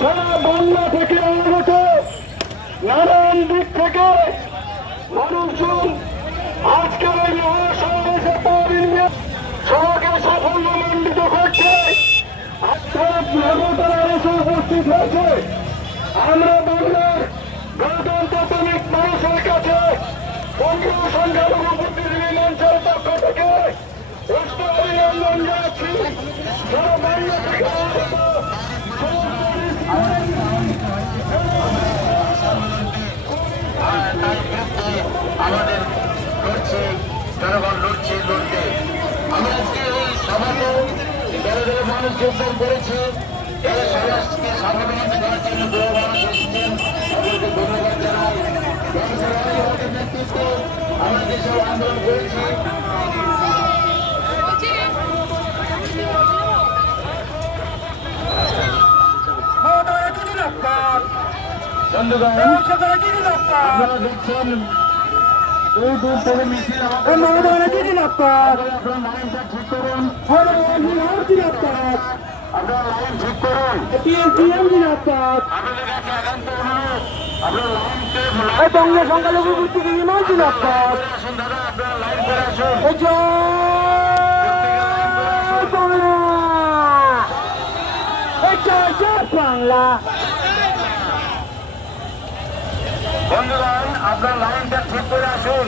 সারা বাংলা থেকে আগত নানান দিক থেকে মানুষজন আজকের এই মহাসমাবেশে তহবিল নিয়ে সবাইকে সাফল্যমণ্ডিত করছে। উপস্থিত হয়েছে। আমরা বাংলার গণতন্ত্রপ্রেমিক মানুষের কাছে বঙ্গীয় সংখ্যালঘু বুদ্ধিজীবী মঞ্চের পক্ষ থেকে অভিনন্দন জানাচ্ছি। সারা বাংলা থেকে আমাদের লড়ছে, জনগণ লড়ছে লড়তে। আমরা আজকে এই সভাতে দলে দলে মানুষ যোগদান করেছে। এই সমাজকে স্বাবলম্বী করার জন্য বহু মানুষ এসেছেন, আমাদেরকে ধন্যবাদ জানাই। নেতৃত্বে আমরা যেসব আন্দোলন করেছি আপনারা দেখছেন দূর দূর থেকে মিছিল। আপনার লাইনটা ঠিক করুন, আপনার লাইন ঠিক করুন। আপনাদের কাছে একান্ত অনুরোধ, আপনার লাইনকে সংখ্যালঘু বুদ্ধিজীবী মঞ্চ আসুন দাদা, আপনার লাইন করে আসুন। বাংলা বন্ধুগণ, আপনার লাইনটা ঠিক করে আসুন।